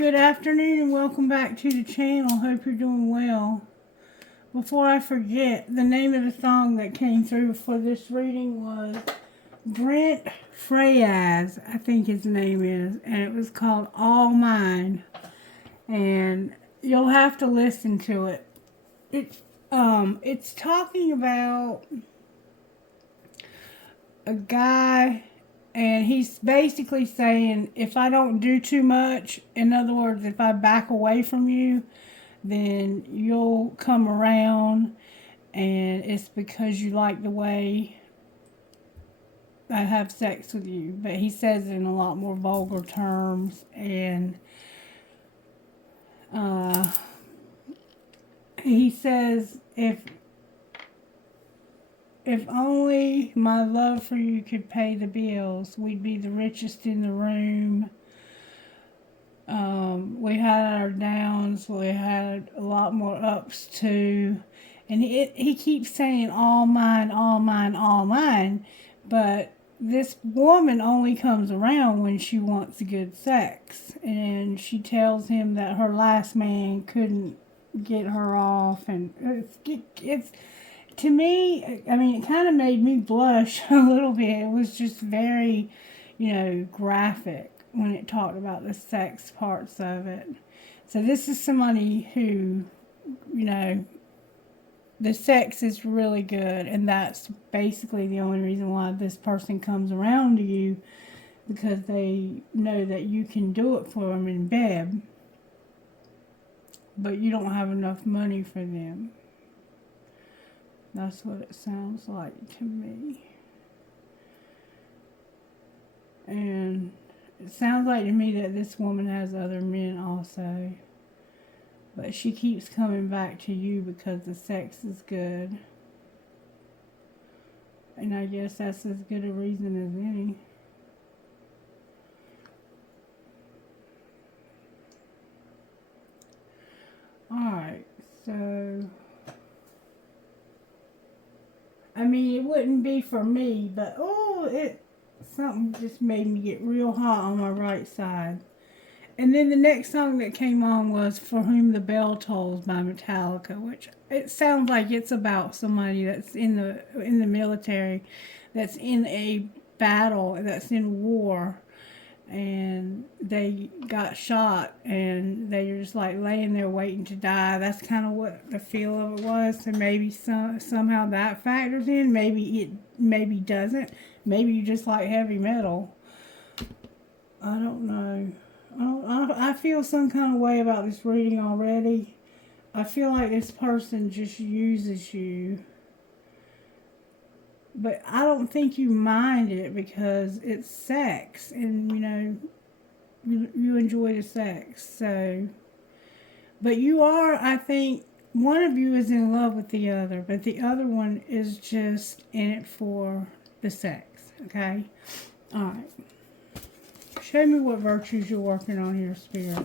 Good afternoon and welcome back to the channel. Hope you're doing well. Before I forget, the name of the song that came through for this reading was Brent Freyaz, I think his name is, and it was called All Mine. And you'll have to listen to it. It's talking about a guy, and he's basically saying, if I don't do too much, in other words, if I back away from you, then you'll come around, and it's because you like the way I have sex with you. But he says it in a lot more vulgar terms, and he says, if only my love for you could pay the bills, we'd be the richest in the room. We had our downs, we had a lot more ups too. And he keeps saying, all mine, all mine, all mine. But this woman only comes around when she wants good sex. And she tells him that her last man couldn't get her off. And it's to me, I mean, it kind of made me blush a little bit. It was just very, graphic when it talked about the sex parts of it. So this is somebody who, the sex is really good, and that's basically the only reason why this person comes around to you, because they know that you can do it for them in bed, but you don't have enough money for them. That's what it sounds like to me. And it sounds like to me that this woman has other men also. But she keeps coming back to you because the sex is good. And I guess that's as good a reason as any. Alright, so I mean, it wouldn't be for me, but something just made me get real hot on my right side. And then the next song that came on was For Whom the Bell Tolls by Metallica, which it sounds like it's about somebody that's in the military, that's in a battle, that's in war, and they got shot, and they're just like laying there waiting to die. That's kind of what the feel of it was. So maybe somehow that factors in. Maybe doesn't. Maybe you just like heavy metal. I don't know. I feel some kind of way about this reading already. I feel like this person just uses you. But I don't think you mind it because it's sex, and you enjoy the sex. So, but you are, I think, one of you is in love with the other, but the other one is just in it for the sex. Okay, all right. Show me what virtues you're working on here, Spirit.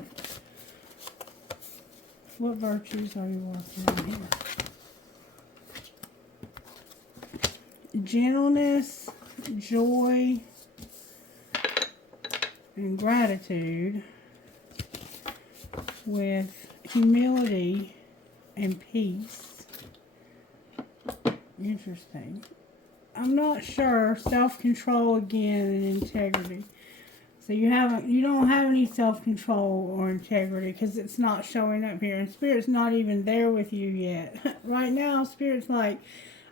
What virtues are you working on here? Gentleness, joy, and gratitude, with humility and peace. Interesting. I'm not sure. Self-control again and integrity. So you don't have any self-control or integrity because it's not showing up here. And Spirit's not even there with you yet. Right now, Spirit's like,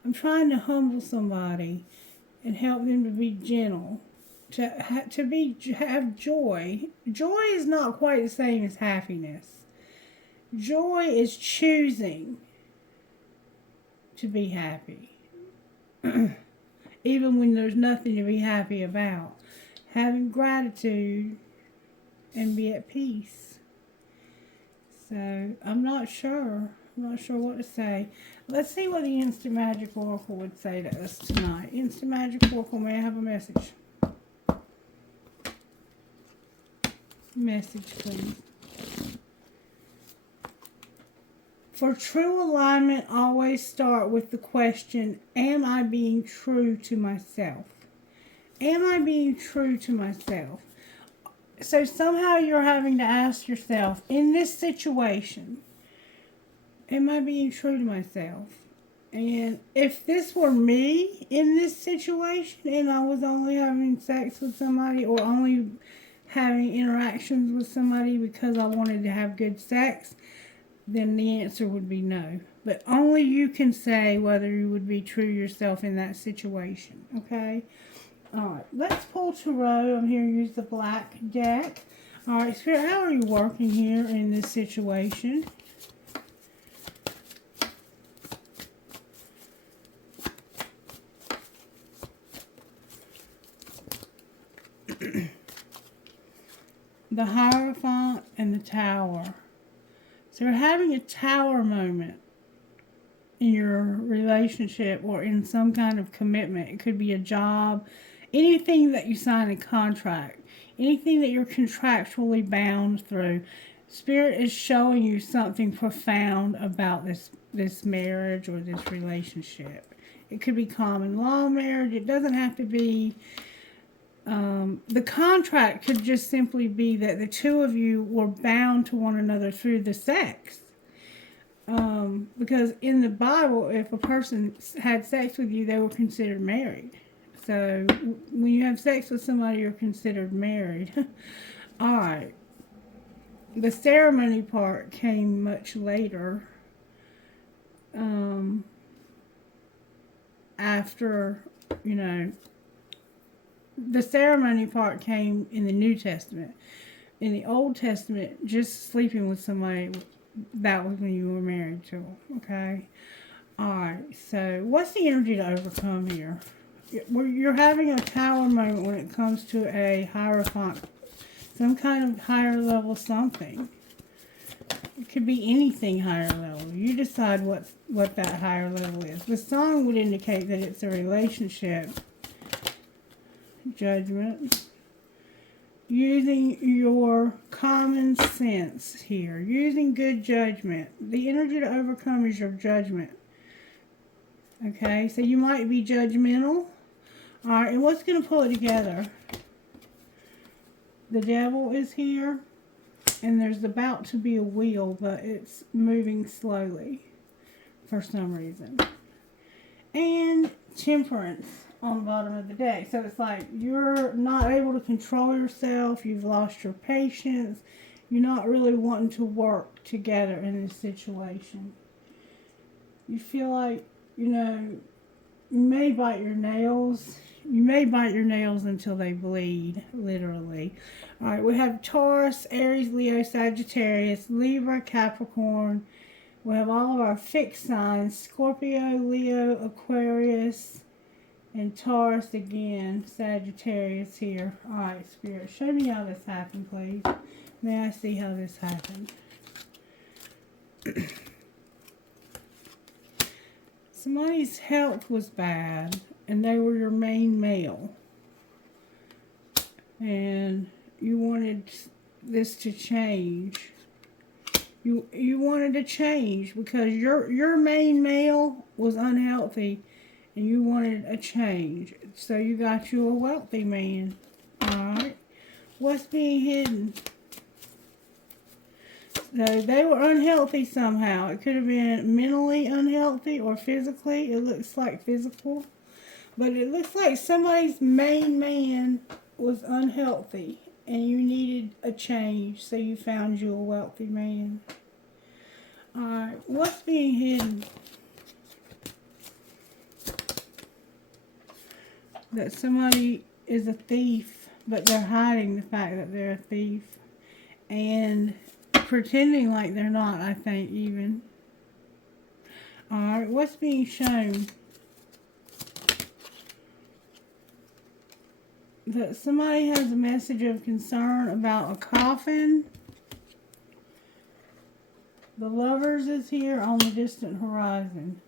I'm trying to humble somebody and help them to be gentle, to have joy. Joy is not quite the same as happiness. Joy is choosing to be happy, even when there's nothing to be happy about. Having gratitude and be at peace. So I'm not sure. I'm not sure what to say. Let's see what the Instant Magic Oracle would say to us tonight. Instant Magic Oracle, may I have a message? Message, please. For true alignment, always start with the question, am I being true to myself? Am I being true to myself? So somehow you're having to ask yourself, in this situation, am I being true to myself? And if this were me in this situation and I was only having sex with somebody or only having interactions with somebody because I wanted to have good sex, then the answer would be no. But only you can say whether you would be true to yourself in that situation, okay? Alright, let's pull tarot. I'm here to use the black deck. Alright, Spirit, how are you working here in this situation? The Hierophant and the Tower. So you're having a tower moment in your relationship or in some kind of commitment. It could be a job, anything that you sign a contract, anything that you're contractually bound through. Spirit is showing you something profound about this marriage or this relationship. It could be common law marriage. It doesn't have to be. The contract could just simply be that the two of you were bound to one another through the sex. Because in the Bible, if a person had sex with you, they were considered married. So when you have sex with somebody, you're considered married. Alright. The ceremony part came much later. After, the ceremony part came in the New Testament. In the Old Testament, just sleeping with somebody, that was when you were married to them, okay? Alright, so what's the energy to overcome here? You're having a tower moment when it comes to a Hierophant. Some kind of higher level something. It could be anything higher level. You decide what that higher level is. The song would indicate that it's a relationship. Judgment. Using your common sense here. Using good judgment. The energy to overcome is your judgment. Okay, so you might be judgmental. Alright, and what's going to pull it together? The Devil is here. And there's about to be a wheel, but it's moving slowly for some reason. And Temperance on the bottom of the deck. So it's like you're not able to control yourself. You've lost your patience. You're not really wanting to work together in this situation. You feel like, you may bite your nails. You may bite your nails until they bleed, literally. Alright, we have Taurus, Aries, Leo, Sagittarius, Libra, Capricorn. We have all of our fixed signs, Scorpio, Leo, Aquarius, and Taurus again, Sagittarius here. Alright, Spirit, show me how this happened, please. May I see how this happened? Somebody's health was bad, and they were your main male. And you wanted this to change. You wanted to change because your main male was unhealthy and you wanted a change. So you got you a wealthy man. Alright. What's being hidden? So they were unhealthy somehow. It could have been mentally unhealthy or physically. It looks like physical. But it looks like somebody's main man was unhealthy and you needed a change, so you found you a wealthy man. Alright, what's being hidden? That somebody is a thief, but they're hiding the fact that they're a thief. And pretending like they're not, I think, even. Alright, what's being shown? That somebody has a message of concern about a coffin. The Lovers is here on the distant horizon.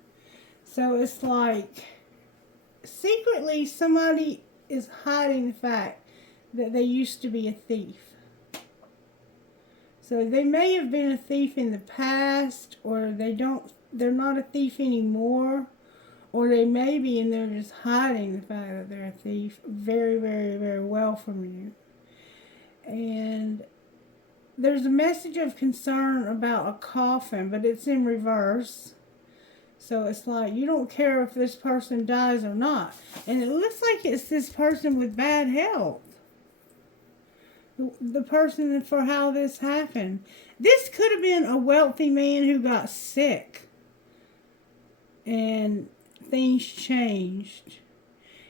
So it's like secretly somebody is hiding the fact that they used to be a thief. So they may have been a thief in the past, or they're not a thief anymore. Or they may be, and they're just hiding the fact that they're a thief very, very, very well from you. And there's a message of concern about a coffin, but it's in reverse. So it's like you don't care if this person dies or not. And it looks like it's this person with bad health. The person for how this happened. This could have been a wealthy man who got sick. And things changed.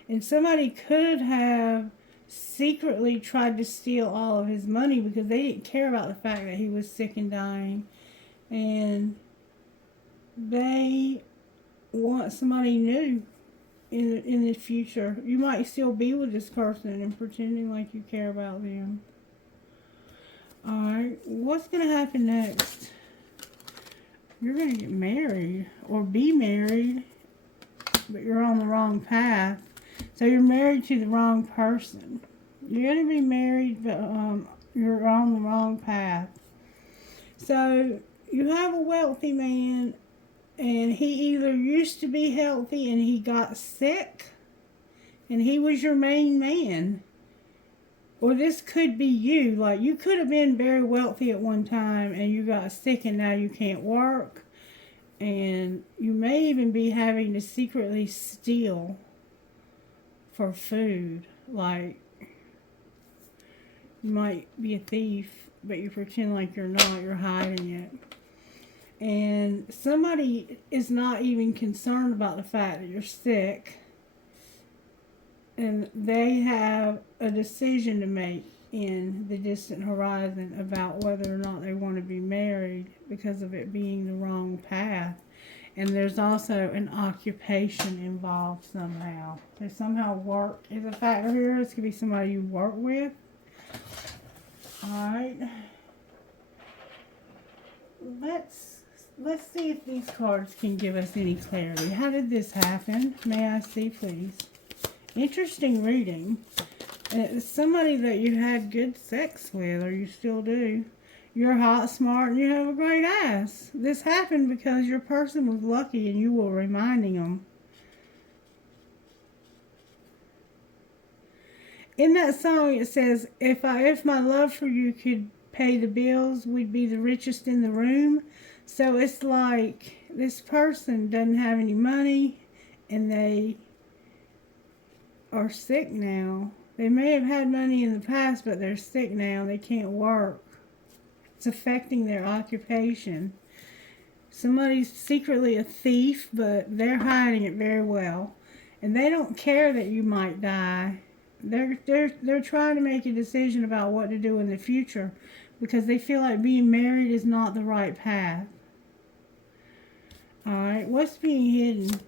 And somebody could have secretly tried to steal all of his money because they didn't care about the fact that he was sick and dying. And they want somebody new in the future. You might still be with this person and pretending like you care about them. Alright, what's going to happen next? You're going to get married or be married, but you're on the wrong path. So you're married to the wrong person. You're going to be married, but you're on the wrong path. So you have a wealthy man, and he either used to be healthy and he got sick, and he was your main man. Or this could be you. Like, you could have been very wealthy at one time and you got sick and now you can't work. And you may even be having to secretly steal for food. Like, you might be a thief, but you pretend like you're not. You're hiding it. And somebody is not even concerned about the fact that you're sick. And they have a decision to make in the distant horizon about whether or not they want to be married because of it being the wrong path. And there's also an occupation involved somehow. So somehow work is a factor here. This could be somebody you work with. Alright. Let's see if these cards can give us any clarity. How did this happen? May I see, please? Interesting reading. It's somebody that you had good sex with, or you still do. You're hot, smart, and you have a great ass. This happened because your person was lucky and you were reminding them. In that song it says, if my love for you could pay the bills, we'd be the richest in the room. So it's like this person doesn't have any money and they are sick now. They may have had money in the past, but they're sick now. They can't work. It's affecting their occupation. Somebody's secretly a thief, but they're hiding it very well. And they don't care that you might die. They're trying to make a decision about what to do in the future because they feel like being married is not the right path. Alright, what's being hidden?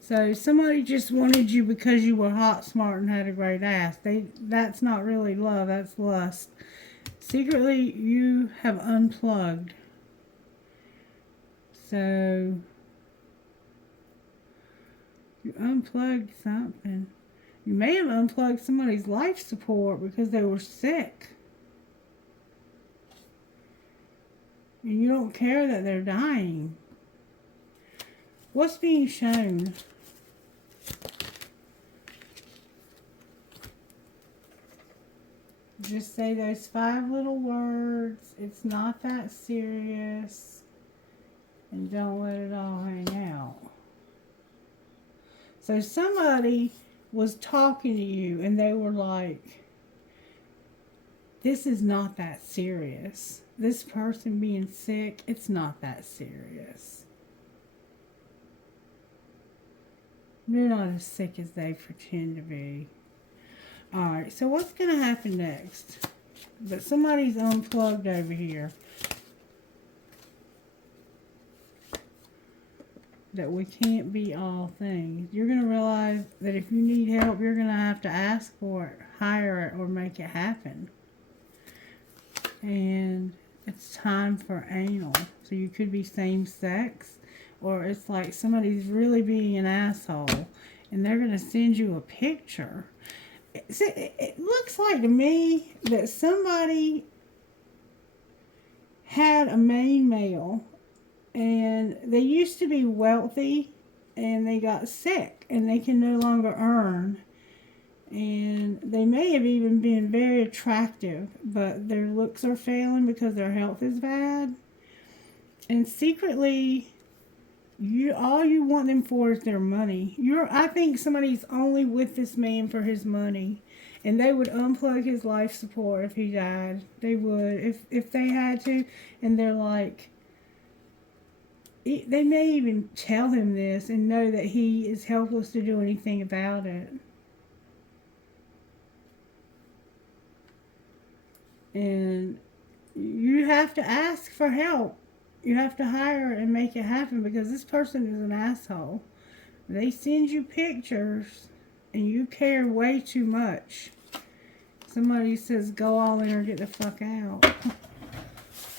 So somebody just wanted you because you were hot, smart, and had a great ass. That's not really love, that's lust. Secretly, you have unplugged. So, you unplugged something. You may have unplugged somebody's life support because they were sick. And you don't care that they're dying. What's being shown? Just say those 5 little words. It's not that serious. And don't let it all hang out. So somebody was talking to you and they were like, this is not that serious. This person being sick, it's not that serious. They're not as sick as they pretend to be. Alright, so what's going to happen next? But somebody's unplugged over here. That we can't be all things. You're going to realize that if you need help, you're going to have to ask for it, hire it, or make it happen. And it's time for anal. So you could be same sex, or it's like somebody's really being an asshole, and they're going to send you a picture. It looks like to me that somebody had a main male and they used to be wealthy and they got sick and they can no longer earn. And they may have even been very attractive, but their looks are failing because their health is bad. And secretly, all you want them for is their money. I think somebody's only with this man for his money. And they would unplug his life support if he died. They would, if they had to. And they're like, they may even tell him this and know that he is helpless to do anything about it. And you have to ask for help. You have to hire and make it happen, because this person is an asshole. They send you pictures and you care way too much. Somebody says go all in or get the fuck out.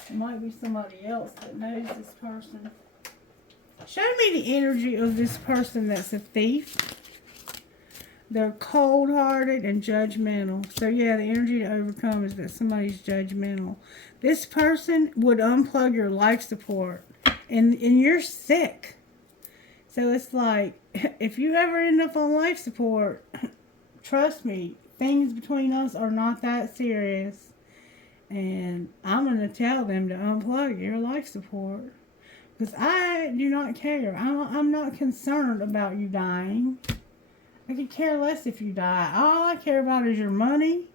It might be somebody else that knows this person. Show me the energy of this person that's a thief. They're cold-hearted and judgmental. So yeah, the energy to overcome is that somebody's judgmental. This person would unplug your life support. And you're sick. So it's like, if you ever end up on life support, trust me, things between us are not that serious. And I'm going to tell them to unplug your life support. Because I do not care. I'm not concerned about you dying. I could care less if you die. All I care about is your money.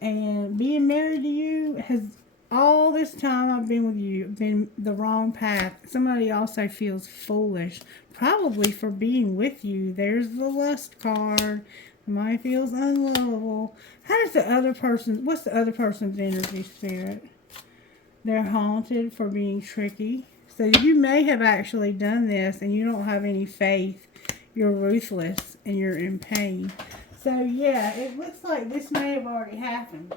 And being married to you has, all this time I've been with you, been the wrong path. Somebody also feels foolish, probably for being with you. There's the lust card. Somebody feels unlovable. How does the other person, what's the other person's energy, spirit? They're haunted for being tricky. So you may have actually done this and you don't have any faith. You're ruthless and you're in pain. So yeah, it looks like this may have already happened.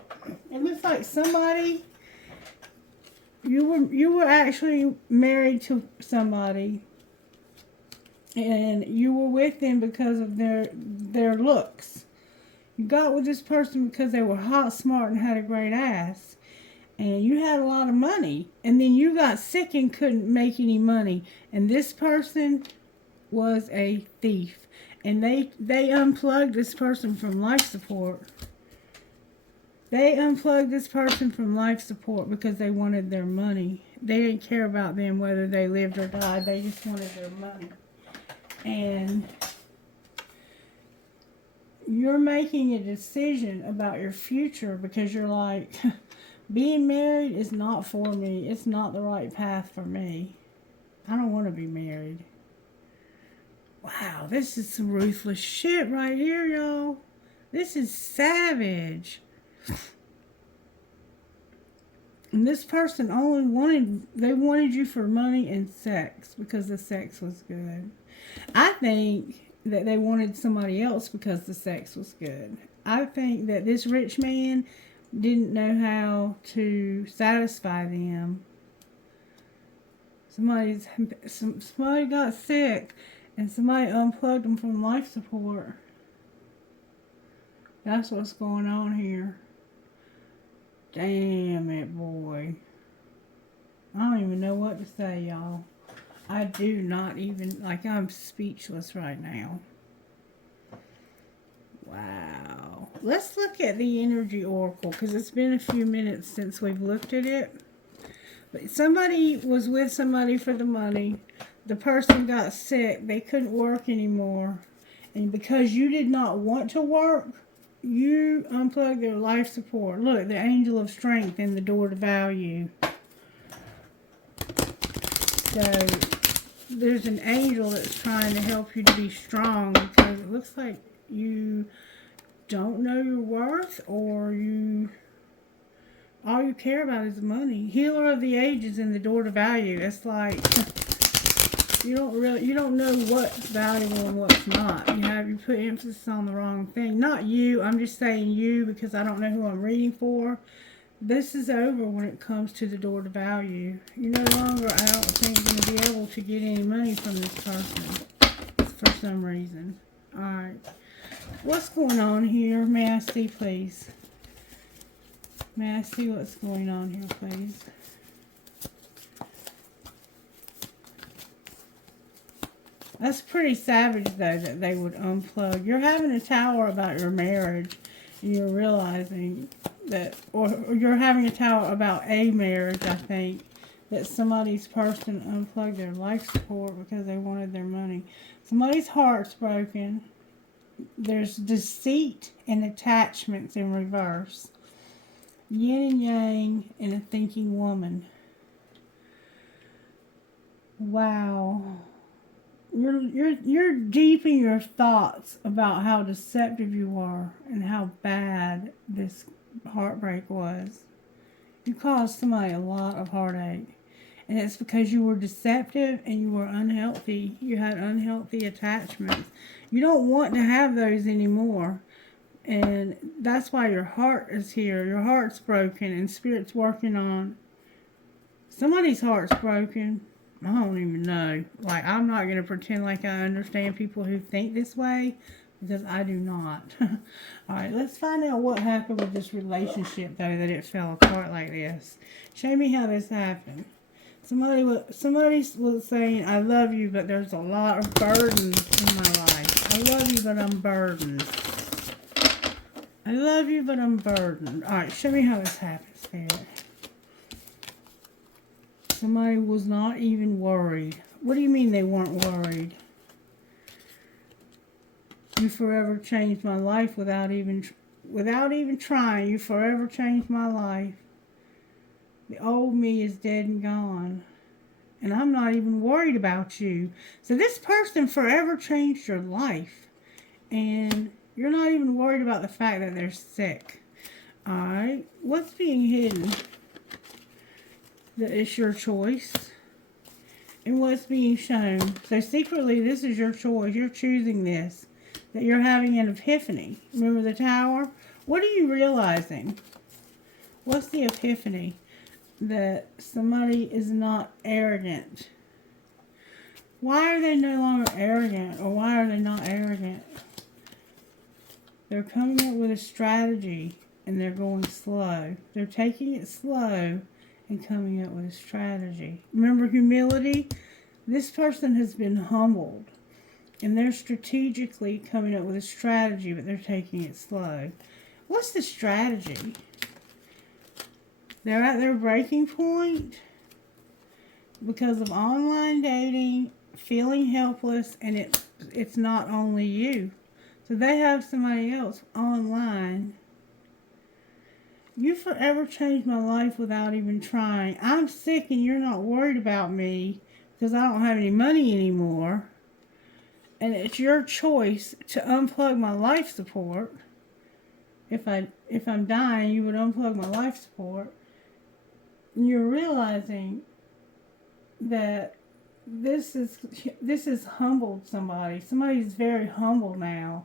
It looks like somebody, you were actually married to somebody, and you were with them because of their looks. You got with this person because they were hot, smart, and had a great ass. And you had a lot of money. And then you got sick and couldn't make any money. And this person was a thief. And they unplugged this person from life support. They unplugged this person from life support because they wanted their money. They didn't care about them whether they lived or died. They just wanted their money. And you're making a decision about your future because you're like, being married is not for me. It's not the right path for me. I don't want to be married. Wow, this is some ruthless shit right here, y'all. This is savage. And this person they wanted you for money and sex because the sex was good. I think that they wanted somebody else because the sex was good. I think that this rich man didn't know how to satisfy them. Somebody got sick and somebody unplugged them from life support. That's what's going on here. Damn it, boy. I don't even know what to say, y'all. I do not even, I'm speechless right now. Wow. Let's look at the energy oracle, because it's been a few minutes since we've looked at it. But somebody was with somebody for the money. The person got sick. They couldn't work anymore. And because you did not want to work, you unplugged their life support. Look, the angel of strength and the door to value. So there's an angel that's trying to help you to be strong, because it looks like you don't know your worth, or all you care about is money. Healer of the ages and the door to value. It's like you don't know what's valuable and what's not. You put emphasis on the wrong thing. Not you, I'm just saying you, because I don't know who I'm reading for. This is over when it comes to the door to value. You're no longer, I don't think, going to be able to get any money from this person for some reason. Alright. What's going on here? May I see, please? May I see what's going on here, please? That's pretty savage, though, that they would unplug. You're having a tower about your marriage, and you're realizing that, or you're having a tower about a marriage, I think, that somebody's person unplugged their life support because they wanted their money. Somebody's heart's broken. There's deceit and attachments in reverse. Yin and yang in a thinking woman. Wow. You're deep in your thoughts about how deceptive you are and how bad this heartbreak was. You caused somebody a lot of heartache. And it's because you were deceptive and you were unhealthy. You had unhealthy attachments. You don't want to have those anymore. And that's why your heart is here. Your heart's broken and Spirit's working on. Somebody's heart's broken. I don't even know. Like, I'm not going to pretend like I understand people who think this way, because I do not. Alright, let's find out what happened with this relationship, though, that it fell apart like this. Show me how this happened. Somebody was saying, I love you, but there's a lot of burdens in my life. I love you, but I'm burdened. I love you, but I'm burdened. Alright, show me how this happened, Spirit. Somebody was not even worried. What do you mean they weren't worried? You forever changed my life without even trying. You forever changed my life. The old me is dead and gone. And I'm not even worried about you. So this person forever changed your life. And you're not even worried about the fact that they're sick. Alright. What's being hidden? That it's your choice. And what's being shown. So secretly, this is your choice. You're choosing this. That you're having an epiphany. Remember the tower? What are you realizing? What's the epiphany? That somebody is not arrogant. Why are they no longer arrogant? Or why are they not arrogant? They're coming up with a strategy and they're going slow. They're taking it slow and coming up with a strategy. Remember humility? This person has been humbled and they're strategically coming up with a strategy, but they're taking it slow. What's the strategy? They're at their breaking point because of online dating, feeling helpless, and it's not only you. So they have somebody else online. You forever changed my life without even trying. I'm sick and you're not worried about me because I don't have any money anymore. And it's your choice to unplug my life support. If I'm dying, you would unplug my life support. And you're realizing that this has humbled somebody. Somebody's very humble now.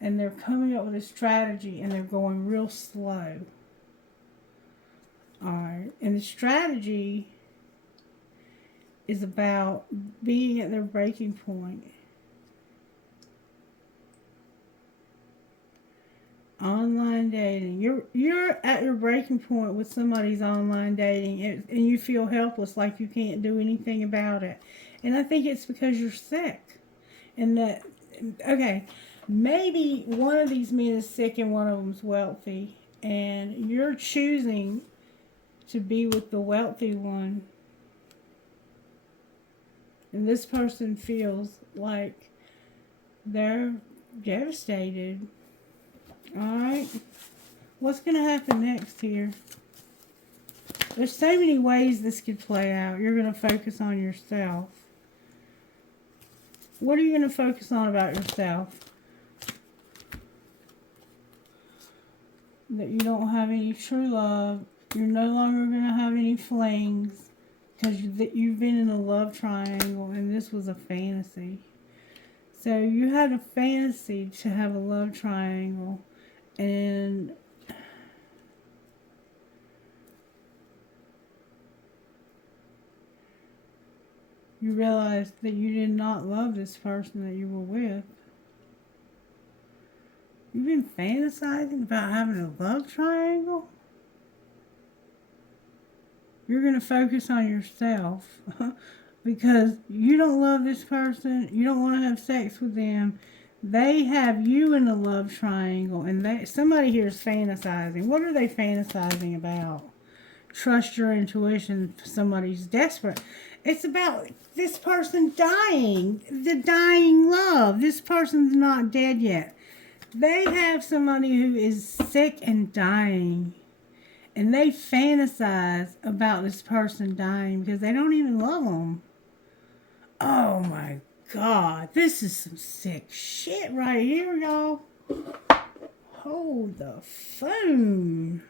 And they're coming up with a strategy and they're going real slow. Alright. And the strategy is about being at their breaking point. Online dating. You're at your breaking point with somebody's online dating and you feel helpless, like you can't do anything about it. And I think it's because you're sick. And that, okay, maybe one of these men is sick and one of them's wealthy. And you're choosing to be with the wealthy one. And this person feels like they're devastated. Alright. What's going to happen next here? There's so many ways this could play out. You're going to focus on yourself. What are you going to focus on about yourself? That you don't have any true love. You're no longer going to have any flings. Because you've been in a love triangle and this was a fantasy. So you had a fantasy to have a love triangle. And you realized that you did not love this person that you were with. You've been fantasizing about having a love triangle? You're going to focus on yourself. because you don't love this person, you don't want to have sex with them. They have you in a love triangle, and somebody here is fantasizing. What are they fantasizing about? Trust your intuition. Somebody's desperate. It's about this person dying, the dying love. This person's not dead yet. They have somebody who is sick and dying, and they fantasize about this person dying because they don't even love them. Oh my God, this is some sick shit right here, y'all. Hold the phone.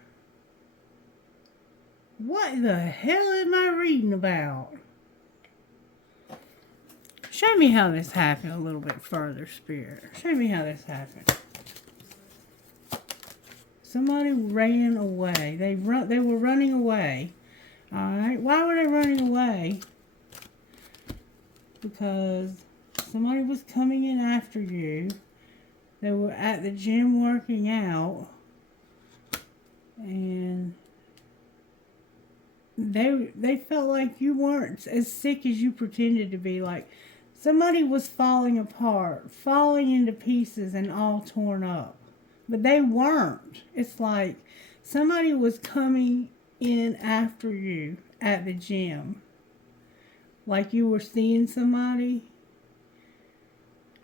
What the hell am I reading about? Show me how this happened a little bit further, Spirit. Show me how this happened. Somebody ran away. They were running away. Alright, why were they running away? Because somebody was coming in after you. They were at the gym working out. And they felt like you weren't as sick as you pretended to be. Like somebody was falling apart, falling into pieces and all torn up. But they weren't. It's like somebody was coming in after you at the gym. Like you were seeing somebody.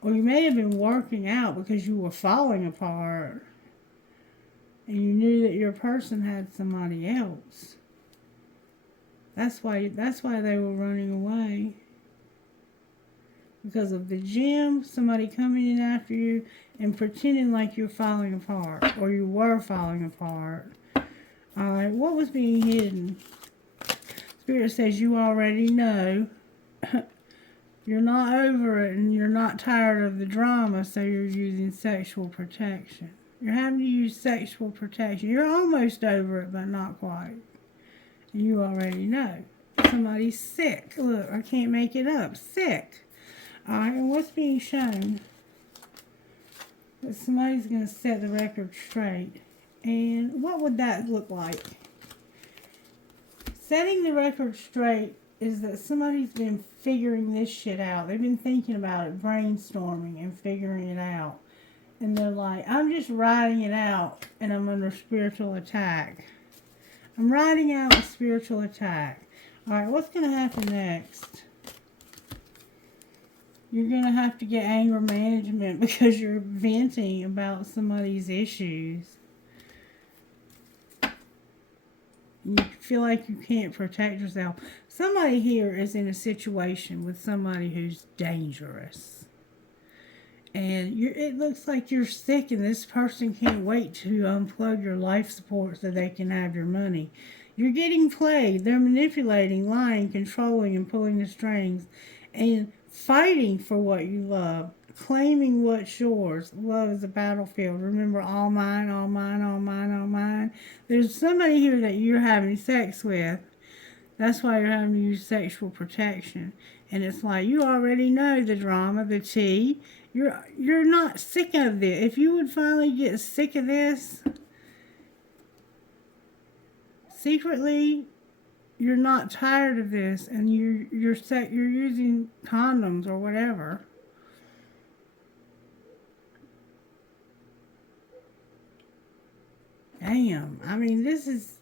Or you may have been working out because you were falling apart. And you knew that your person had somebody else. That's why they were running away. Because of the gym, somebody coming in after you and pretending like you're falling apart. Or you were falling apart. Alright, what was being hidden? Spirit says you already know. You're not over it and you're not tired of the drama, so you're using sexual protection. You're having to use sexual protection. You're almost over it, but not quite. And you already know. Somebody's sick. Look, I can't make it up. Sick. Alright, and what's being shown? That somebody's going to set the record straight. And what would that look like? Setting the record straight is that somebody's been figuring this shit out. They've been thinking about it, brainstorming and figuring it out. And they're like, I'm just writing it out and I'm under spiritual attack. I'm writing out a spiritual attack. Alright, what's going to happen next? You're going to have to get anger management because you're venting about somebody's issues. You feel like you can't protect yourself. Somebody here is in a situation with somebody who's dangerous. And it looks like you're sick and this person can't wait to unplug your life support so they can have your money. You're getting played. They're manipulating, lying, controlling, and pulling the strings. And fighting for what you love. Claiming what's yours. Love is a battlefield. Remember, all mine, all mine, all mine, all mine. There's somebody here that you're having sex with. That's why you're having to use sexual protection. And it's like, you already know the drama, the tea. You're not sick of this. If you would finally get sick of this, secretly, you're not tired of this, and you're using condoms or whatever. Damn, I mean, this is...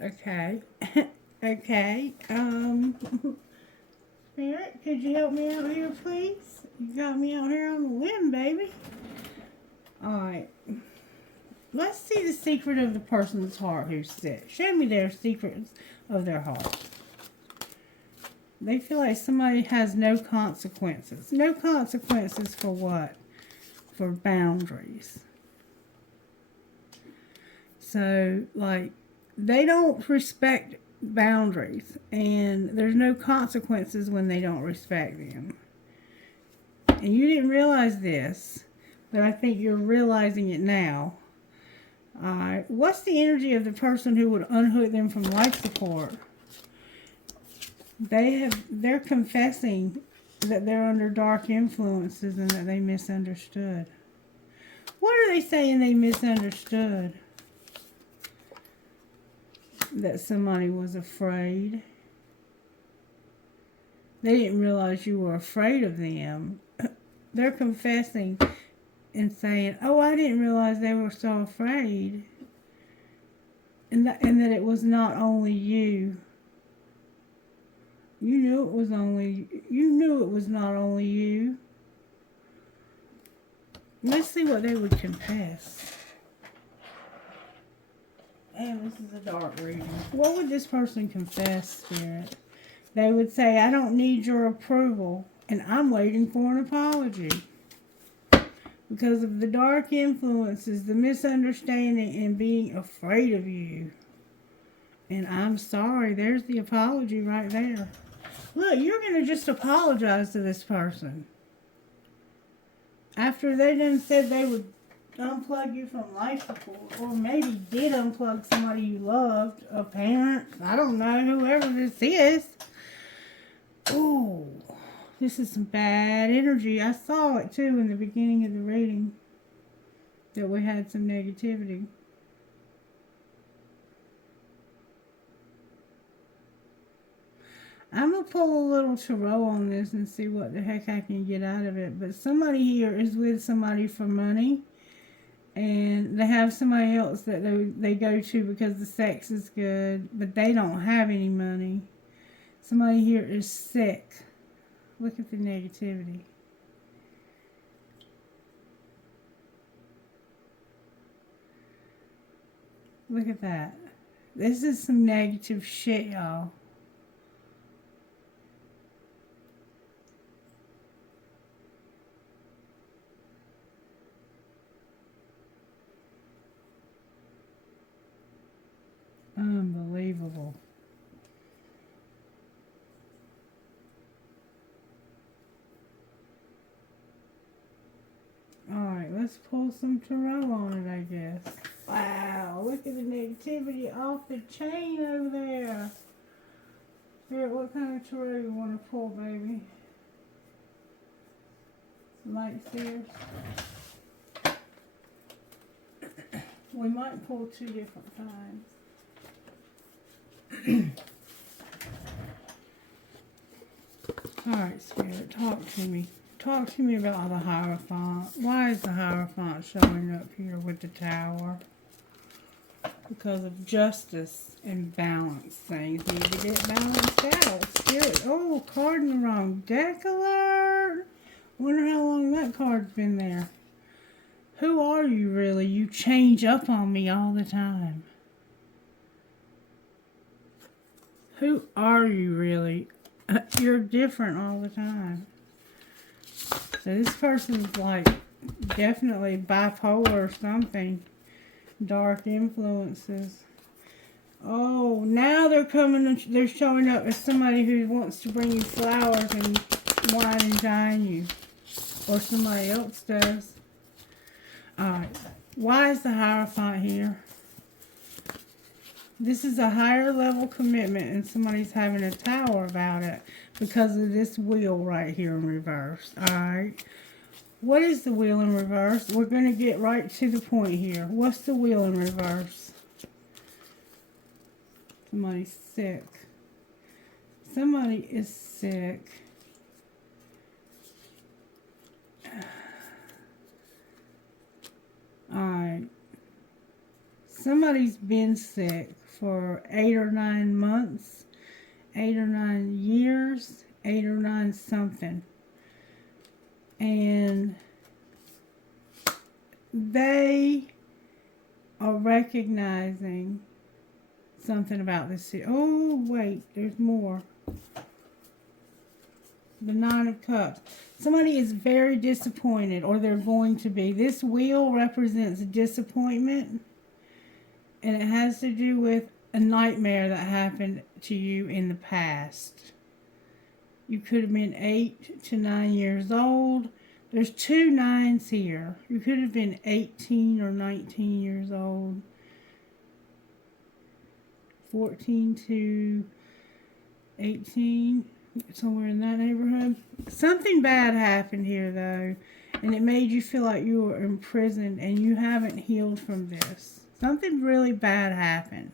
Okay. Okay. Spirit, could you help me out here, please? You got me out here on the limb, baby. Alright. Let's see the secret of the person's heart who's sick. Show me their secrets of their heart. They feel like somebody has no consequences. No consequences for what? For boundaries. So, like, they don't respect boundaries. And there's no consequences when they don't respect them. And you didn't realize this, but I think you're realizing it now. What's the energy of the person who would unhook them from life support? They're confessing that they're under dark influences and that they misunderstood. What are they saying they misunderstood? That somebody was afraid. They didn't realize you were afraid of them. They're confessing and saying, oh, I didn't realize they were so afraid. And that it was not only you. You knew it was not only you. Let's see what they would confess. And this is a dark reading. What would this person confess, Spirit? They would say, I don't need your approval, and I'm waiting for an apology. Because of the dark influences, the misunderstanding, and being afraid of you. And I'm sorry. There's the apology right there. Look, you're going to just apologize to this person. After they done said they would unplug you from life support, or maybe did unplug somebody you loved, a parent, I don't know, whoever this is. Ooh, this is some bad energy. I saw it too in the beginning of the reading, that we had some negativity. I'm going to pull a little tarot on this and see what the heck I can get out of it. But somebody here is with somebody for money. And they have somebody else that they go to because the sex is good. But they don't have any money. Somebody here is sick. Look at the negativity. Look at that. This is some negative shit, y'all. Unbelievable. Alright, let's pull some tarot on it, I guess. Wow, look at the negativity off the chain over there. Spirit, what kind of tarot you want to pull, baby? Light stairs. We might pull two different kinds. Alright, Spirit, talk to me. Talk to me about the Hierophant. Why is the Hierophant showing up here with the Tower? Because of justice and balance. Things need to get balanced out. Spirit, oh, card in the wrong deck alert. Wonder how long that card's been there. Who are you really? You change up on me all the time. Who are you really? You're different all the time. So this person's like definitely bipolar or something. Dark influences. Oh, now they're coming, they're showing up as somebody who wants to bring you flowers and wine and dine you. Or somebody else does. Alright, why is the Hierophant here? This is a higher level commitment and somebody's having a tower about it because of this wheel right here in reverse. Alright, what is the wheel in reverse? We're going to get right to the point here. What's the wheel in reverse? Somebody's sick. Somebody is sick. Alright. Somebody's been sick for 8 or 9 months, 8 or 9 years, 8 or 9 something. And they are recognizing something about this. Oh, wait, there's more. The Nine of Cups. Somebody is very disappointed, or they're going to be. This wheel represents disappointment, and it has to do with a nightmare that happened to you in the past. You could have been 8 to 9 years old. There's 2 9s here. You could have been 18 or 19 years old. 14 to 18. Somewhere in that neighborhood. Something bad happened here, though. And it made you feel like you were imprisoned and you haven't healed from this. Something really bad happened.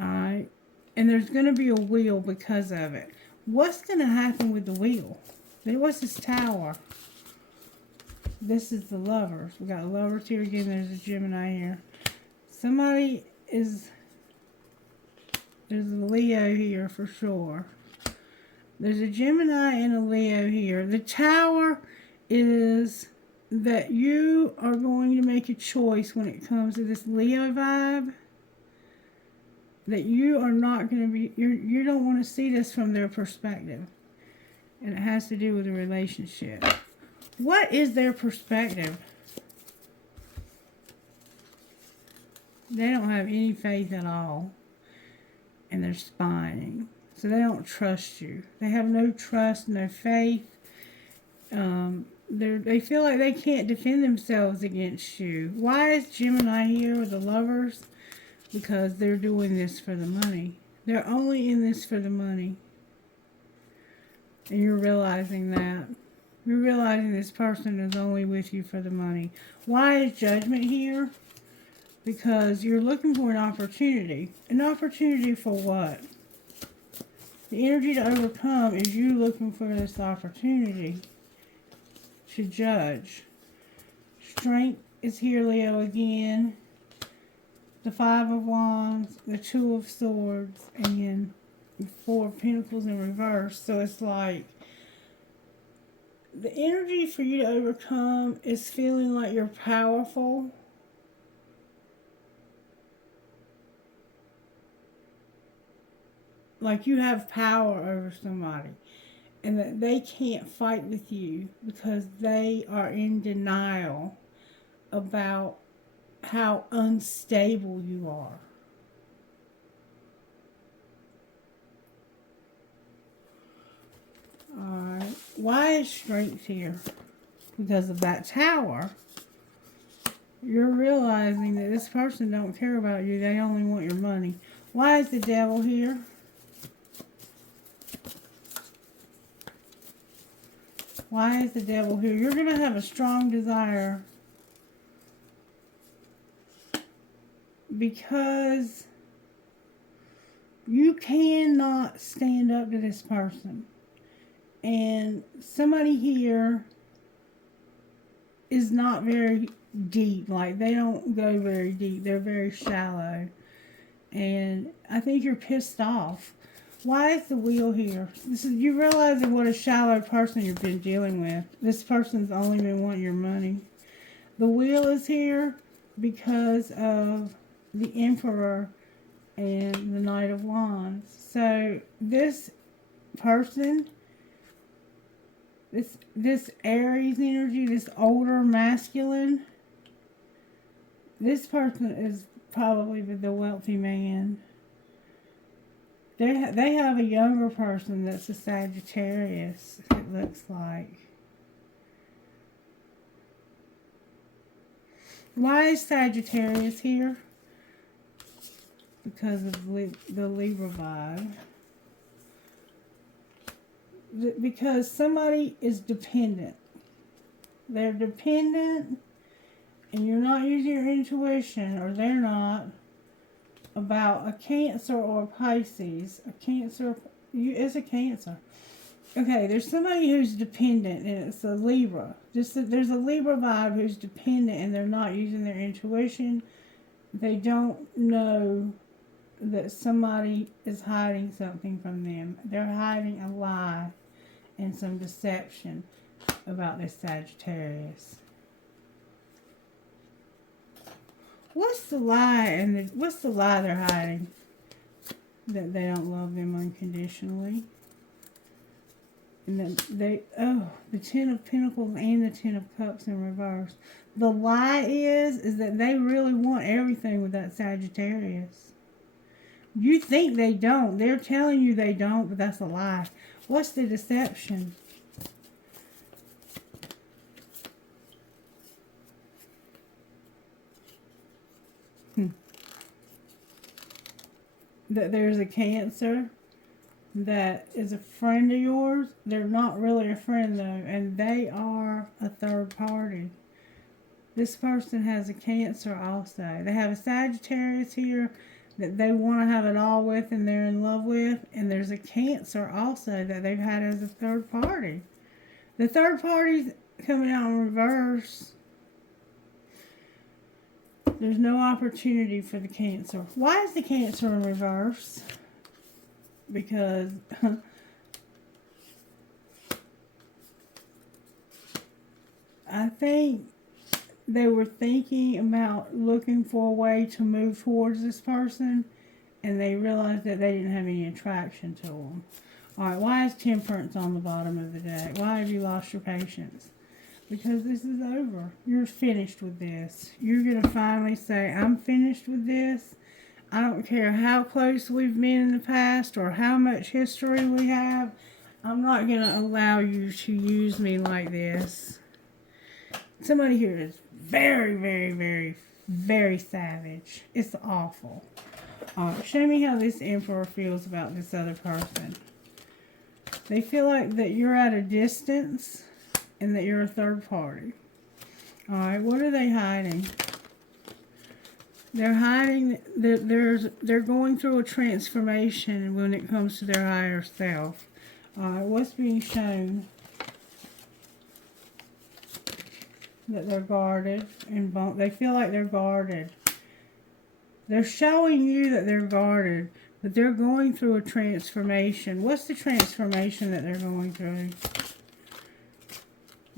Alright? And there's going to be a wheel because of it. What's going to happen with the wheel? What's this tower? This is the lovers. We got lovers here again. There's a Gemini here. Somebody is... There's a Leo here for sure. There's a Gemini and a Leo here. The tower is that you are going to make a choice when it comes to this Leo vibe. That you are not going to be... You don't want to see this from their perspective. And it has to do with a relationship. What is their perspective? They don't have any faith at all. And they're spying. So they don't trust you. They have no trust, no faith. They feel like they can't defend themselves against you. Why is Gemini here with the lovers? Because they're doing this for the money. They're only in this for the money. And you're realizing that. You're realizing this person is only with you for the money. Why is Judgment here? Because you're looking for an opportunity. An opportunity for what? The energy to overcome is you looking for this opportunity to judge. Strength is here, Leo, again. The Five of Wands, the Two of Swords, and the Four of Pentacles in reverse. So it's like the energy for you to overcome is feeling like you're powerful. Like you have power over somebody. And that they can't fight with you because they are in denial about how unstable you are. Alright. Why is Strength here? Because of that tower. You're realizing that this person don't care about you. They only want your money. Why is the Devil here? Why is the Devil here? You're going to have a strong desire because you cannot stand up to this person. And somebody here is not very deep. Like, they don't go very deep. They're very shallow. And I think you're pissed off. Why is the Wheel here? You realizing what a shallow person you've been dealing with. This person's only been wanting your money. The Wheel is here because of the Emperor and the Knight of Wands. So this person, this Aries energy, this older masculine, this person is probably the wealthy man. They have a younger person that's a Sagittarius, it looks like. Why is Sagittarius here? Because of the Libra vibe. Because somebody is dependent. They're dependent, and you're not using your intuition, or they're not, about a Cancer or a Pisces. A Cancer, it's a Cancer. Okay, there's somebody who's dependent, and it's a Libra. There's a Libra vibe who's dependent, and they're not using their intuition. They don't know that somebody is hiding something from them. They're hiding a lie and some deception about this Sagittarius. What's the lie what's the lie they're hiding? That they don't love them unconditionally. And that the Ten of Pentacles and the Ten of Cups in reverse. The lie is that they really want everything with that Sagittarius. You think they don't. They're telling you they don't, but that's a lie. What's the deception? That there's a Cancer that is a friend of yours. They're not really a friend though, and they are a third party. This person has a Cancer also. They have a Sagittarius here that they want to have it all with and they're in love with, and there's a Cancer also that they've had as a third party. The third party's coming out in reverse. There's no opportunity for the Cancer. Why is the Cancer in reverse? Because I think they were thinking about looking for a way to move towards this person, and they realized that they didn't have any attraction to them. Alright, why is Temperance on the bottom of the deck? Why have you lost your patience? Because this is over. You're finished with this. You're going to finally say, I'm finished with this. I don't care how close we've been in the past or how much history we have. I'm not going to allow you to use me like this. Somebody here is very, very, very, very savage. It's awful. Show me how this Emperor feels about this other person. They feel like that you're at a distance and that you're a third party. Alright, what are they hiding? They're hiding, they're going through a transformation when it comes to their higher self. Alright, what's being shown? That they're guarded and they feel like they're guarded. They're showing you that they're guarded, but they're going through a transformation. What's the transformation that they're going through?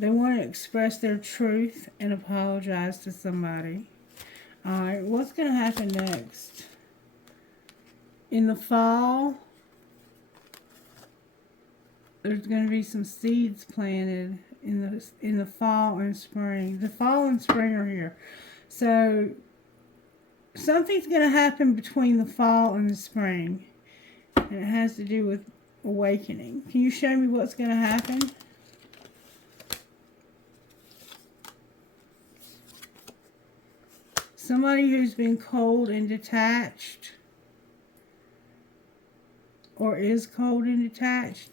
They want to express their truth and apologize to somebody. Alright, what's going to happen next? In the fall, there's going to be some seeds planted in the fall and spring. The fall and spring are here. So, something's going to happen between the fall and the spring. And it has to do with awakening. Can you show me what's going to happen? Somebody who's been cold and detached, or is cold and detached,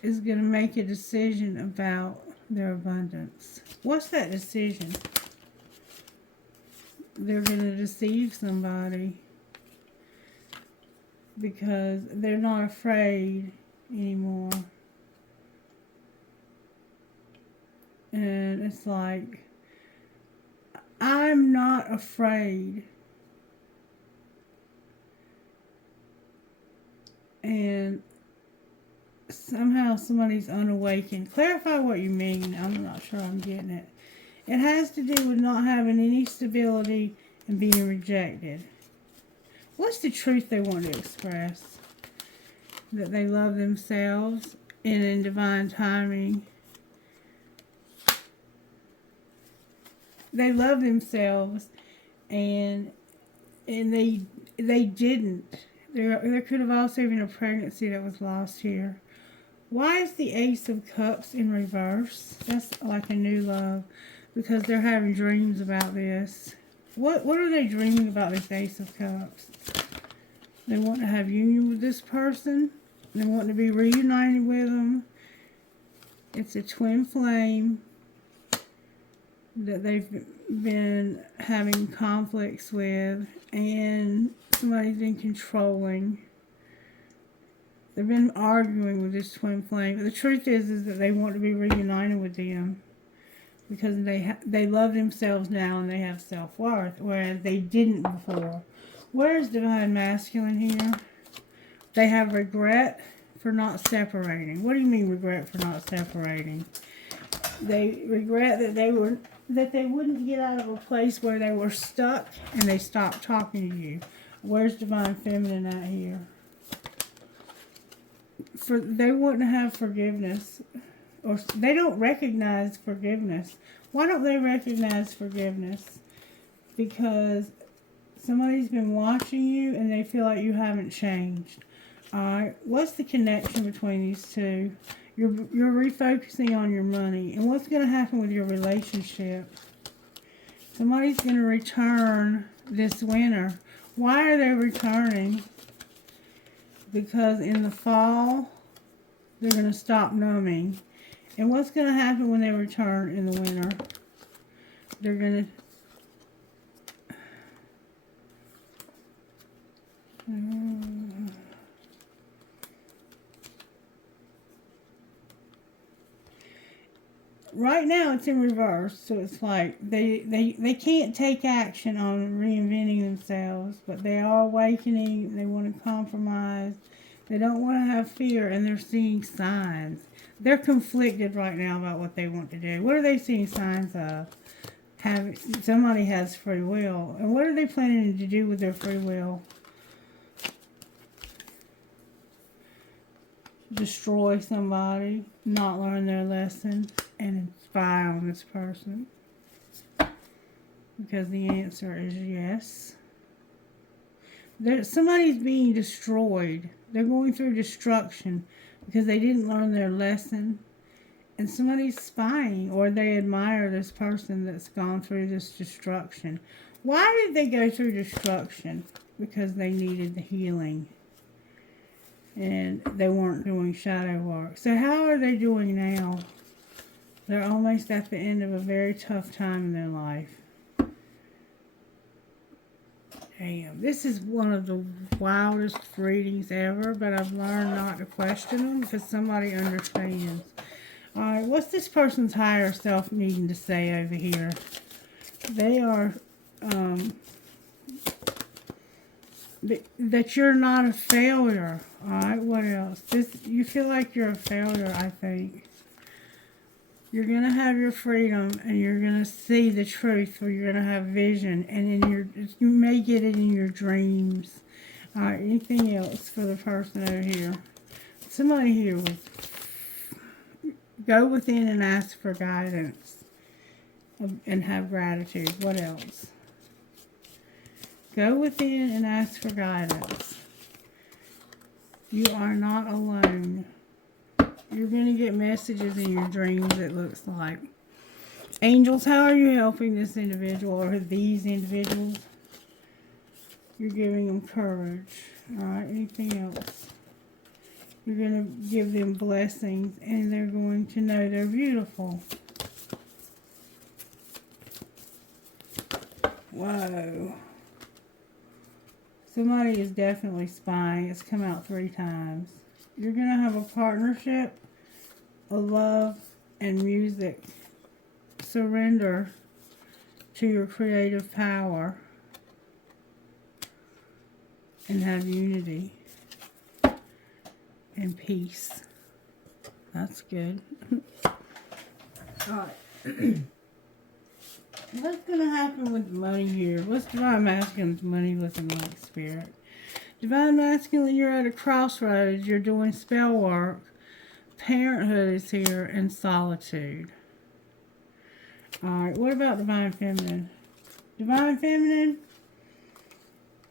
is going to make a decision about their abundance. What's that decision? They're going to deceive somebody because they're not afraid anymore. And it's like, I'm not afraid. And somehow somebody's unawakened. Clarify what you mean. I'm not sure I'm getting it. It has to do with not having any stability and being rejected. What's the truth they want to express? That they love themselves and in divine timing. They love themselves and they didn't. There could have also been a pregnancy that was lost here. Why is the Ace of Cups in reverse? That's like a new love. Because they're having dreams about this. What are they dreaming about, this Ace of Cups? They want to have union with this person. They want to be reunited with them. It's a twin flame that they've been having conflicts with. And somebody's been controlling. They've been arguing with this twin flame. But the truth is that they want to be reunited with them. Because they love themselves now and they have self-worth, whereas they didn't before. Where's Divine Masculine here? They have regret for not separating. What do you mean regret for not separating? They regret that they wouldn't get out of a place where they were stuck and they stopped talking to you. Where's Divine Feminine at here? They wouldn't have forgiveness. Or they don't recognize forgiveness. Why don't they recognize forgiveness? Because somebody's been watching you and they feel like you haven't changed. Alright, what's the connection between these two? You're refocusing on your money. And what's going to happen with your relationship? Somebody's going to return this winter. Why are they returning? because in the fall, they're going to stop numbing. And what's going to happen when they return in the winter? They're going to... Right now it's in reverse, so it's like they can't take action on reinventing themselves, but they are awakening. They want to compromise. They don't want to have fear, and they're seeing signs. They're conflicted right now about what they want to do. What are they seeing signs of? Somebody has free will, and what are they planning to do with their free will? Destroy somebody, not learn their lesson, and spy on this person. Because the answer is yes. Somebody's being destroyed. They're going through destruction because they didn't learn their lesson. And somebody's spying, or they admire this person that's gone through this destruction. Why did they go through destruction? Because they needed the healing. And they weren't doing shadow work. So how are they doing now? They're almost at the end of a very tough time in their life. Damn, this is one of the wildest readings ever, but I've learned not to question them because somebody understands. Alright, what's this person's higher self needing to say over here? They are, that you're not a failure. Alright, what else? You feel like you're a failure, I think. You're going to have your freedom, and you're going to see the truth, or you're going to have vision, and you may get it in your dreams. Alright, anything else for the person over here? Somebody here will go within and ask for guidance, and have gratitude. What else? Go within and ask for guidance. You are not alone. You're going to get messages in your dreams, it looks like. Angels, how are you helping this individual or these individuals? You're giving them courage. Alright, anything else? You're going to give them blessings, and they're going to know they're beautiful. Whoa. Somebody is definitely spying. It's come out 3 times. You're going to have a partnership, a love, and music. Surrender to your creative power and have unity and peace. That's good. Alright. What's going to happen with the money here? What's Divine Masculine's money looking like, Spirit? Divine Masculine, you're at a crossroads. You're doing spell work. Parenthood is here, and solitude. Alright, what about Divine Feminine? Divine Feminine,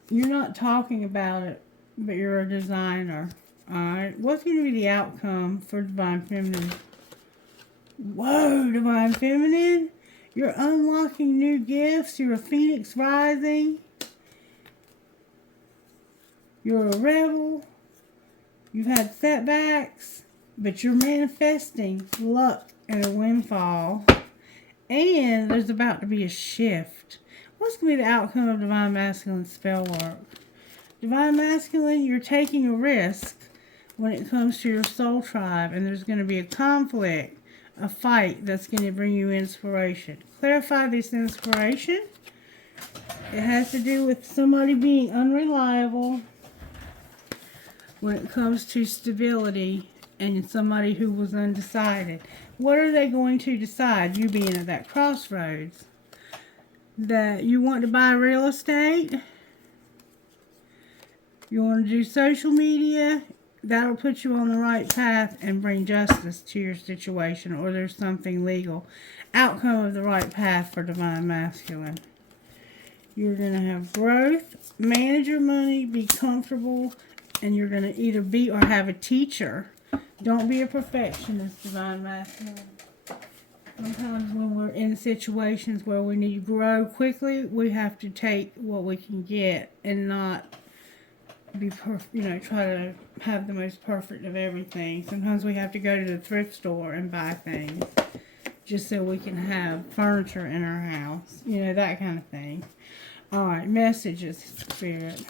you're not talking about it, but you're a designer. Alright, what's going to be the outcome for Divine Feminine? Whoa, Divine Feminine, you're unlocking new gifts. You're a phoenix rising. You're a rebel. You've had setbacks, but you're manifesting luck and a windfall. And there's about to be a shift. What's going to be the outcome of Divine Masculine spell work? Divine Masculine, you're taking a risk when it comes to your soul tribe, and there's going to be a conflict, a fight that's going to bring you inspiration. Clarify this inspiration. It has to do with somebody being unreliable when it comes to stability, and somebody who was undecided. What are they going to decide? You being at that crossroads. That you want to buy real estate. You want to do social media. That'll put you on the right path and bring justice to your situation, or there's something legal. Outcome of the right path for Divine Masculine. You're going to have growth, manage your money, be comfortable, and you're going to either be or have a teacher. Don't be a perfectionist, Divine Masculine. Sometimes when we're in situations where we need to grow quickly, we have to take what we can get and not be try to have the most perfect of everything. Sometimes we have to go to the thrift store and buy things just so we can have furniture in our house. That kind of thing. Alright, messages, Spirit.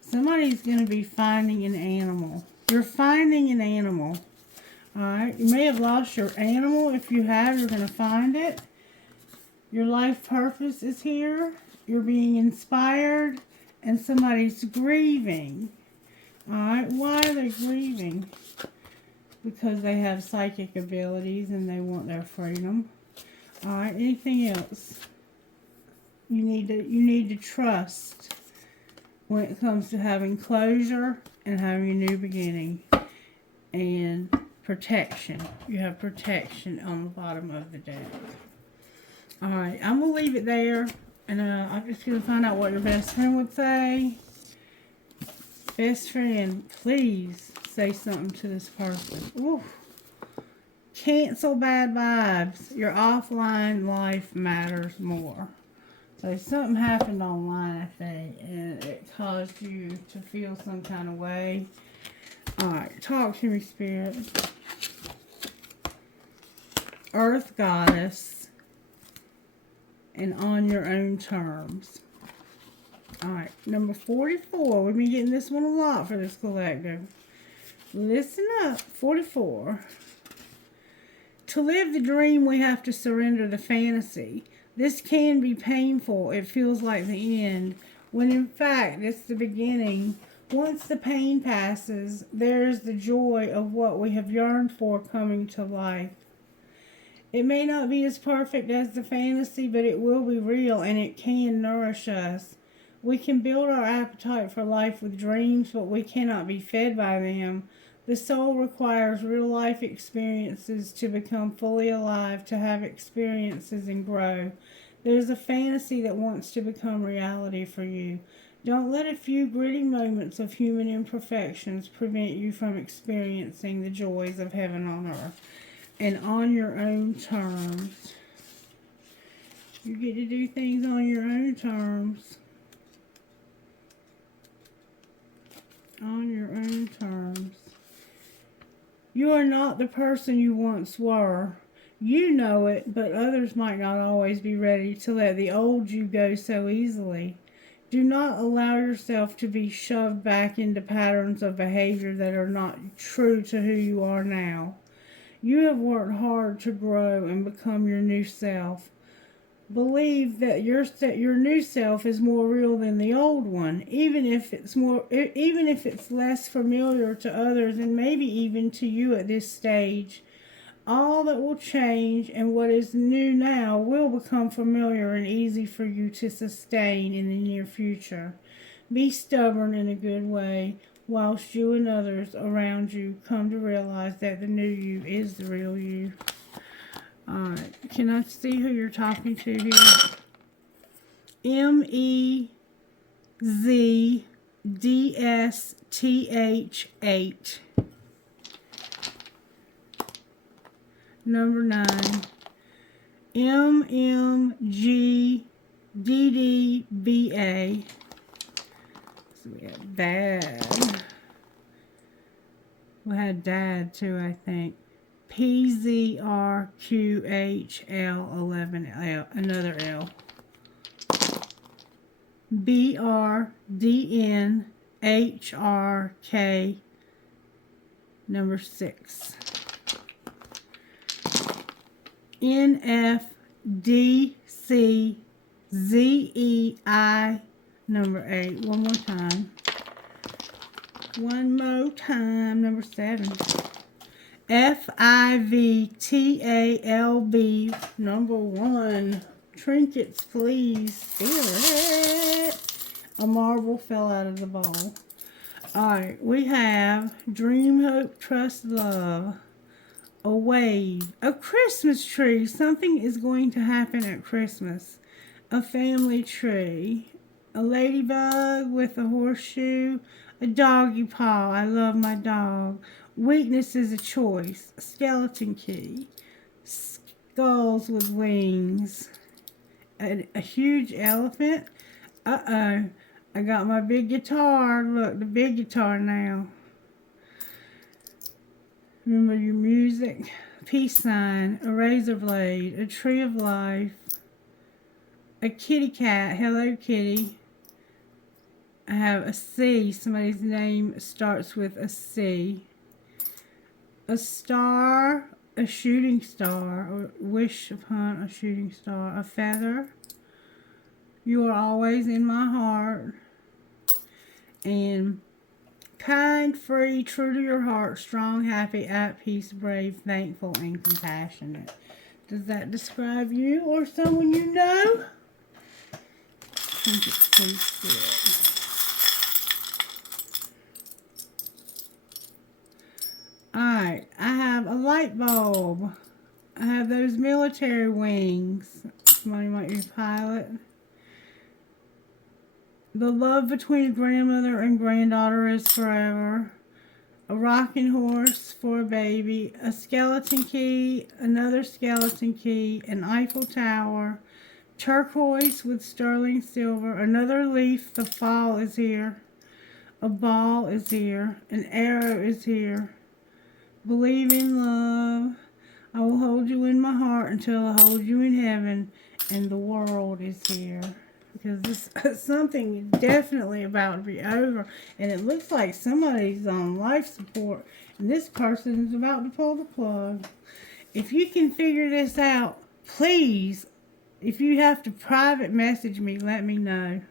Somebody's going to be finding an animal. You're finding an animal. Alright, you may have lost your animal. If you have, you're going to find it. Your life purpose is here. You're being inspired. And somebody's grieving. Alright, why are they grieving? Because they have psychic abilities and they want their freedom. Alright, anything else? You need to trust when it comes to having closure and having a new beginning. And protection. You have protection on the bottom of the deck. Alright, I'm going to leave it there. And I'm just going to find out what your best friend would say. Best friend, please say something to this person. Ooh. Cancel bad vibes. Your offline life matters more. So something happened online, I think, and it caused you to feel some kind of way. Alright, talk to me, Spirit. Earth Goddess. And on your own terms. Alright, number 44. We've been getting this one a lot for this collective. Listen up. 44. To live the dream, we have to surrender the fantasy. This can be painful. It feels like the end, when in fact it's the beginning. Once the pain passes, there is the joy of what we have yearned for coming to life. It may not be as perfect as the fantasy, but it will be real and it can nourish us. We can build our appetite for life with dreams, but we cannot be fed by them. The soul requires real life experiences to become fully alive, to have experiences and grow. There's a fantasy that wants to become reality for you. Don't let a few gritty moments of human imperfections prevent you from experiencing the joys of heaven on earth. And on your own terms. You get to do things on your own terms. On your own terms. You are not the person you once were. You know it, but others might not always be ready to let the old you go so easily. Do not allow yourself to be shoved back into patterns of behavior that are not true to who you are now. You have worked hard to grow and become your new self. Believe that your new self is more real than the old one, even if it's less familiar to others and maybe even to you at this stage. All that will change and what is new now will become familiar and easy for you to sustain in the near future. Be stubborn in a good way, whilst you and others around you come to realize that the new you is the real you. Alright, can I see who you're talking to here? MEZDSTH8. Number 9. MMGDDBA. So we have bad. We had dad too, I think. PZRQHL11L, another L. BRDNHRK, number 6. NFDCZEI, number 8. One more time. One more time, number 7. FIVTALB, number 1. Trinkets, please. Spirit. A marble fell out of the bowl. Alright, we have Dream, Hope, Trust, Love. A wave. A Christmas tree. Something is going to happen at Christmas. A family tree. A ladybug with a horseshoe. A doggy paw. I love my dog. Weakness is a choice. A skeleton key. Skulls with wings. A huge elephant. Uh-oh. I got my big guitar. Look, the big guitar now. Remember your music. Peace sign. A razor blade. A tree of life. A kitty cat. Hello, kitty. I have a C. Somebody's name starts with a C. A star. A shooting star. Or wish upon a shooting star. A feather. You are always in my heart. And kind, free, true to your heart, strong, happy, at peace, brave, thankful, and compassionate. Does that describe you or someone you know? I think it's pretty good. Alright, I have a light bulb. I have those military wings. Somebody might be a pilot. The love between grandmother and granddaughter is forever. A rocking horse for a baby. A skeleton key. Another skeleton key. An Eiffel Tower. Turquoise with sterling silver. Another leaf. The fall is here. A ball is here. An arrow is here. Believe in love. I will hold you in my heart until I hold you in heaven. And the world is here. Because this something is definitely about to be over. And it looks like somebody's on life support. And this person is about to pull the plug. If you can figure this out, please, if you have to private message me, let me know.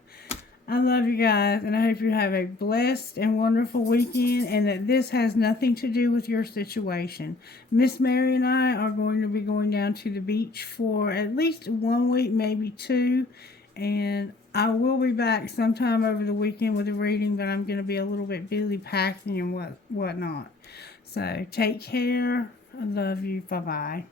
I love you guys. And I hope you have a blessed and wonderful weekend. And that this has nothing to do with your situation. Miss Mary and I are going to be going down to the beach for at least 1 week, maybe 2. And I will be back sometime over the weekend with a reading, but I'm going to be a little bit busy packing and whatnot. So take care. I love you. Bye-bye.